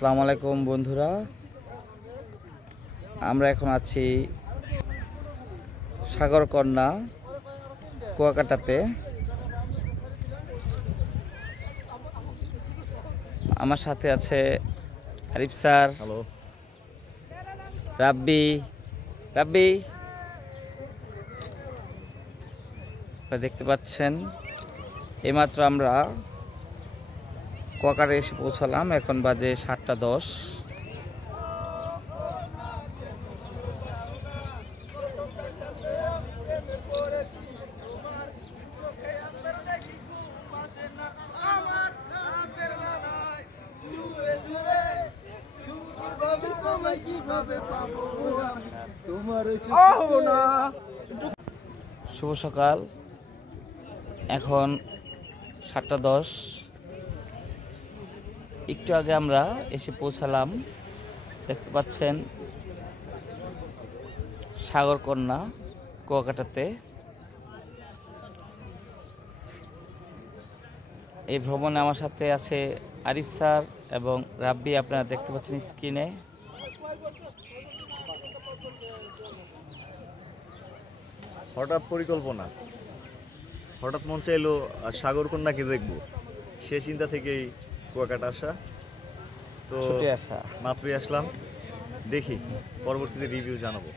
আসসালামু আলাইকুম বন্ধুরা, আমরা এখন আছি সাগরকন্যা কুয়াকাটাতে। আমার সাথে আছে আরিফ স্যার, হ্যালো, রাব্বি দেখতে পাচ্ছেন। এইমাত্র আমরা কুয়াকাটা এসে পৌঁছালাম। এখন বাজে 7:10। শুভ সকাল, এখন 7:10। একটু আগে আমরা এসে পৌঁছালাম। দেখতে পাচ্ছেন সাগরকন্যা কুয়াকাটাতে। এই ভ্রমণে আমার সাথে আছে আরিফ স্যার এবং রাব্বি, আপনারা দেখতে পাচ্ছেন স্ক্রিনে। হঠাৎ পরিকল্পনা, হঠাৎ মন চাইলো সাগরকন্যাকে দেখবো। সে চিন্তা থেকেই কুয়াকাটা আসা। তো ছুটে আসা, মাত্রই আসলাম, দেখি পরবর্তীতে রিভিউ জানাবো।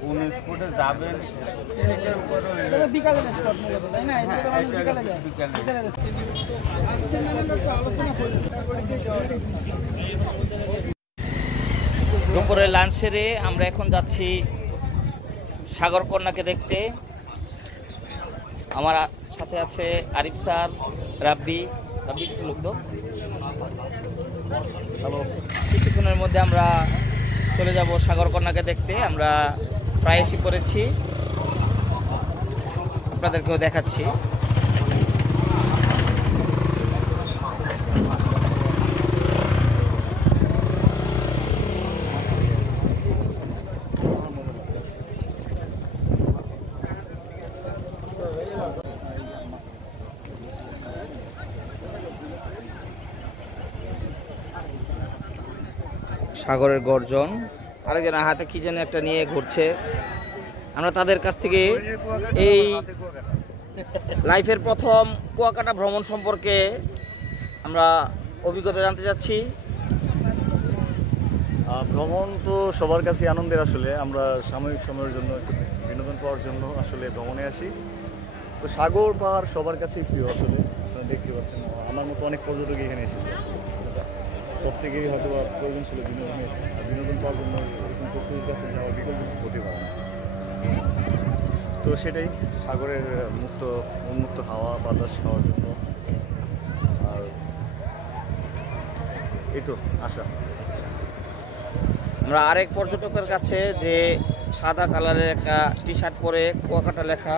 কোন স্পটে যাবেন বিকালের স্পট মূলত, তাই না? এদিকে তো মানুষ বিকালে যায়। বিকালের স্পট। দুপুরে লাঞ্চ সেরে আমরা এখন যাচ্ছি সাগরকন্যাকে দেখতে। আমার সাথে আছে আরিফ স্যার, রাব্বি কিছু লোক। হ্যালো, কিছুক্ষণের মধ্যে আমরা চলে যাব সাগরকন্যাকে দেখতে। আমরা প্রায় এসে পড়েছি, আপনাদেরকেও দেখাচ্ছি। সাগরের গর্জন, আরেকজন হাতে কি যেন একটা নিয়ে ঘুরছে। আমরা তাদের কাছ থেকে এই লাইফের প্রথম কুয়াকাটা ভ্রমণ সম্পর্কে আমরা অভিজ্ঞতা জানতে চাচ্ছি। ভ্রমণ তো সবার কাছে আনন্দের। আসলে আমরা সাময়িক সময়ের জন্য একটু বিনোদন পাওয়ার জন্য আসলে ভ্রমণে আসি। তো সাগর পাহাড় সবার কাছেই প্রিয়। আসলে আপনারা দেখতে পাচ্ছেন, আমার মতো অনেক পর্যটক এখানে এসেছে। প্রত্যেকেরই হয়তো প্রয়োজন ছিল বিনোদন পাওয়ার জন্য। এরকম প্রকৃতির কাছে যাওয়া বিকল্প হতে পারে না। তো সেটাই, সাগরের উন্মুক্ত হাওয়া বাতাস খাওয়ার জন্য। আর এই তো আশা। আমরা আরেক পর্যটকের কাছে, যে সাদা কালারের একটা টি শার্ট পরে কুয়াকাটা লেখা,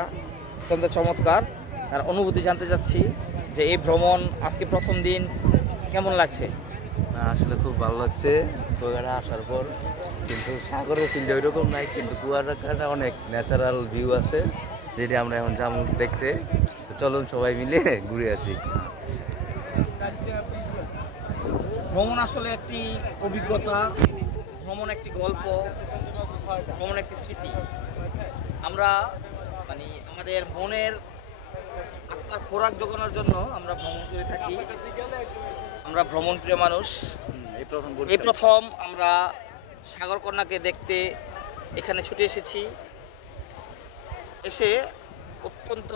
অত্যন্ত চমৎকার, তার অনুভূতি জানতে চাচ্ছি যে এই ভ্রমণ আজকে প্রথম দিন কেমন লাগছে। না, আসলে খুব ভালো লাগছে কুয়াকাটা আসার পর। কিন্তু সাগরের ফিল্ডে ওই রকম নাই, কিন্তু কুয়াকাটা অনেক ন্যাচারাল ভিউ আছে, যেটি আমরা এখন যাবো দেখতে। তো চলুন সবাই মিলে ঘুরে আসি। ভ্রমণ আসলে একটি অভিজ্ঞতা, ভ্রমণ একটি গল্প, ভ্রমণ একটি স্মৃতি। আমরা আমাদের মনের আত্মার খোরাক জোগানোর জন্য আমরা ভ্রমণ করে থাকি। আমরা ভ্রমণ প্রিয় মানুষ। এই প্রথম আমরা সাগরকন্যাকে দেখতে এখানে ছুটে এসেছি। এসে অত্যন্ত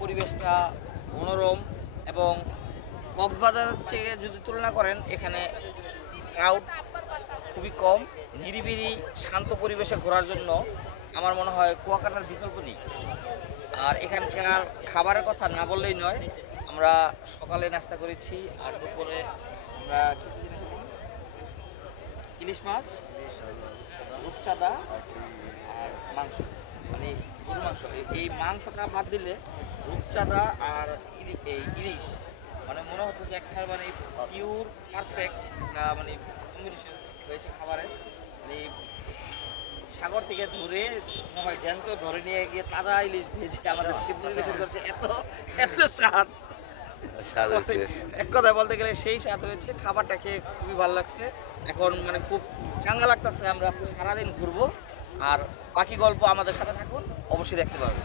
পরিবেশটা মনোরম, এবং কক্সবাজারের চেয়ে যদি তুলনা করেন, এখানে ক্রাউড খুবই কম, নিরিবিলি শান্ত পরিবেশে ঘোরার জন্য আমার মনে হয় কুয়াকাটার বিকল্প নেই। আর এখানকার খাবারের কথা না বললেই নয়। আমরা সকালে নাস্তা করেছি, আর দুপুরে আমরা ইলিশ মাছ, রূপচাঁদা আর মাংস, গরুর মাংস। এই মাংসটা বাদ দিলে রূপচাঁদা আর এই ইলিশ মানে মনে হচ্ছে যে একটা মানে পিওর পারফেক্ট মানে কম্বিনেশন হয়েছে খাবারের। মানে সাগর থেকে ধরে মনে হয় জ্যান্ত ধরে নিয়ে গিয়ে তাজা ইলিশ ভেজে আমাদেরকে পরিবেশন করছে, এত এত স্বাদ। স্বাদ হয়েছে। এক কথায় বলতে গেলে সেই স্বাদ হয়েছে, খাবারটা খেয়ে খুবই ভালো লাগছে। এখন মানে খুব চাঙ্গা লাগতেছে, আমরা আজকে সারাদিন ঘুরবো। আর বাকি গল্প আমাদের সাথে থাকুন, অবশ্যই দেখতে পাবেন।